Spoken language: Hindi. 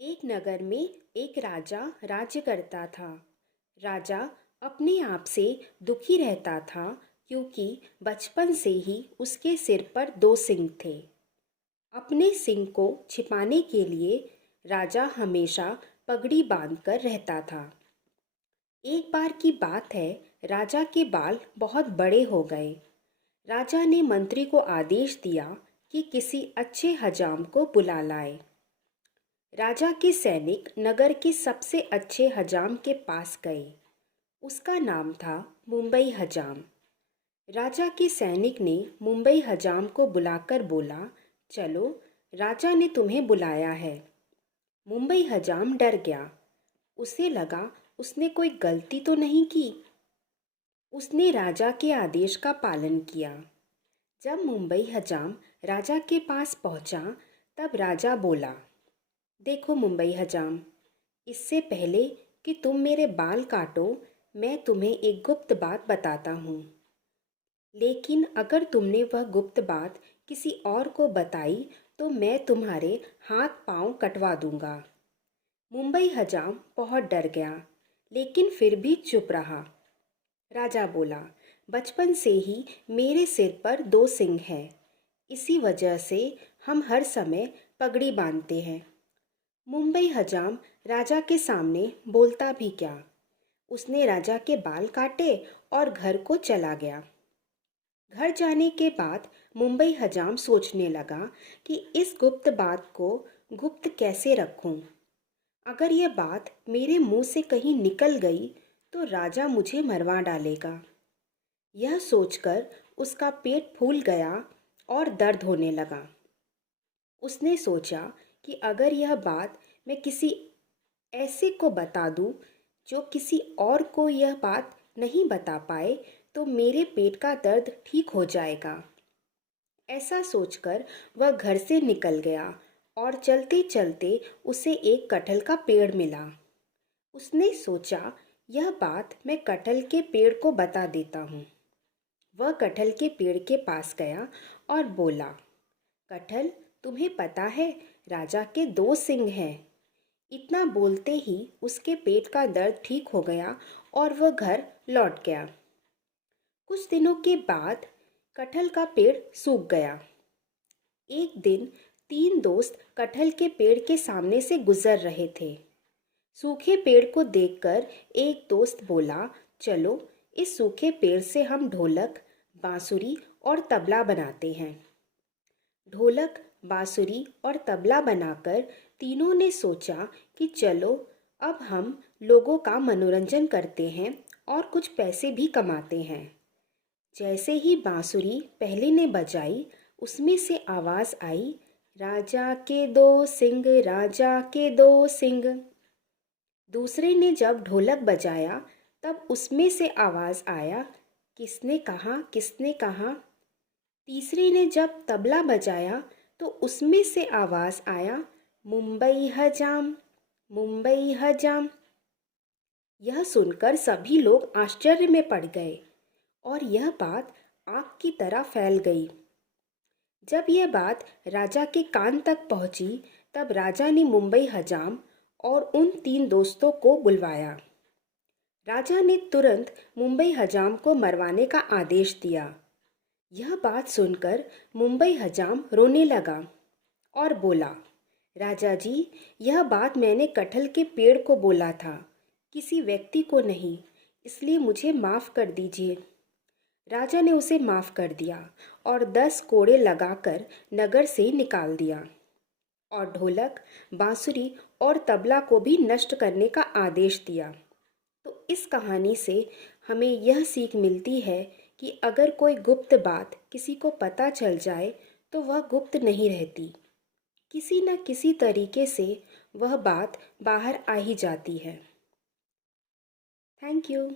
एक नगर में एक राजा राज्य करता था। राजा अपने आप से दुखी रहता था क्योंकि बचपन से ही उसके सिर पर दो सींग थे। अपने सींग को छिपाने के लिए राजा हमेशा पगड़ी बांधकर रहता था। एक बार की बात है, राजा के बाल बहुत बड़े हो गए। राजा ने मंत्री को आदेश दिया कि किसी अच्छे हजाम को बुला लाए। राजा के सैनिक नगर के सबसे अच्छे हजाम के पास गए। उसका नाम था मुंबई हजाम। राजा के सैनिक ने मुंबई हजाम को बुलाकर बोला, चलो, राजा ने तुम्हें बुलाया है। मुंबई हजाम डर गया। उसे लगा उसने कोई गलती तो नहीं की। उसने राजा के आदेश का पालन किया। जब मुंबई हजाम राजा के पास पहुंचा, तब राजा बोला, देखो मुंबई हजाम, इससे पहले कि तुम मेरे बाल काटो, मैं तुम्हें एक गुप्त बात बताता हूँ। लेकिन अगर तुमने वह गुप्त बात किसी और को बताई तो मैं तुम्हारे हाथ पांव कटवा दूंगा। मुंबई हजाम बहुत डर गया, लेकिन फिर भी चुप रहा। राजा बोला, बचपन से ही मेरे सिर पर दो सींग हैं। इसी वजह से हम हर समय पगड़ी बांधते हैं। मुंबई हजाम राजा के सामने बोलता भी क्या। उसने राजा के बाल काटे और घर को चला गया। घर जाने के बाद मुंबई हजाम सोचने लगा कि इस गुप्त बात को गुप्त कैसे रखूं। अगर यह बात मेरे मुंह से कहीं निकल गई तो राजा मुझे मरवा डालेगा। यह सोचकर उसका पेट फूल गया और दर्द होने लगा। उसने सोचा कि अगर यह बात मैं किसी ऐसे को बता दूं जो किसी और को यह बात नहीं बता पाए तो मेरे पेट का दर्द ठीक हो जाएगा। ऐसा सोचकर वह घर से निकल गया और चलते चलते उसे एक कटहल का पेड़ मिला। उसने सोचा, यह बात मैं कटहल के पेड़ को बता देता हूँ। वह कटहल के पेड़ के पास गया और बोला, कटहल, तुम्हें पता है राजा के दो सींग हैं। इतना बोलते ही उसके पेट का दर्द ठीक हो गया और वह घर लौट गया। कुछ दिनों के बाद कटहल का पेड़ सूख गया। एक दिन तीन दोस्त कटहल के पेड़ के सामने से गुजर रहे थे। सूखे पेड़ को देखकर एक दोस्त बोला, चलो, इस सूखे पेड़ से हम ढोलक, बांसुरी और तबला बनाते हैं। ढोलक, बांसुरी और तबला बनाकर तीनों ने सोचा कि चलो, अब हम लोगों का मनोरंजन करते हैं और कुछ पैसे भी कमाते हैं। जैसे ही बांसुरी पहले ने बजाई, उसमें से आवाज़ आई, राजा के दो सींग, राजा के दो सींग। दूसरे ने जब ढोलक बजाया, तब उसमें से आवाज़ आया, किसने कहा, किसने कहा। तीसरे ने जब तबला बजाया तो उसमें से आवाज़ आया, मुंबई हजाम, मुंबई हजाम। यह सुनकर सभी लोग आश्चर्य में पड़ गए और यह बात आग की तरह फैल गई। जब यह बात राजा के कान तक पहुंची, तब राजा ने मुंबई हजाम और उन तीन दोस्तों को बुलवाया। राजा ने तुरंत मुंबई हजाम को मरवाने का आदेश दिया। यह बात सुनकर मुंबई हजाम रोने लगा और बोला, राजा जी, यह बात मैंने कटहल के पेड़ को बोला था, किसी व्यक्ति को नहीं, इसलिए मुझे माफ़ कर दीजिए। राजा ने उसे माफ़ कर दिया और 10 कोड़े लगाकर नगर से निकाल दिया और ढोलक, बांसुरी और तबला को भी नष्ट करने का आदेश दिया। तो इस कहानी से हमें यह सीख मिलती है कि अगर कोई गुप्त बात किसी को पता चल जाए तो वह गुप्त नहीं रहती। किसी न किसी तरीके से वह बात बाहर आ ही जाती है। Thank you.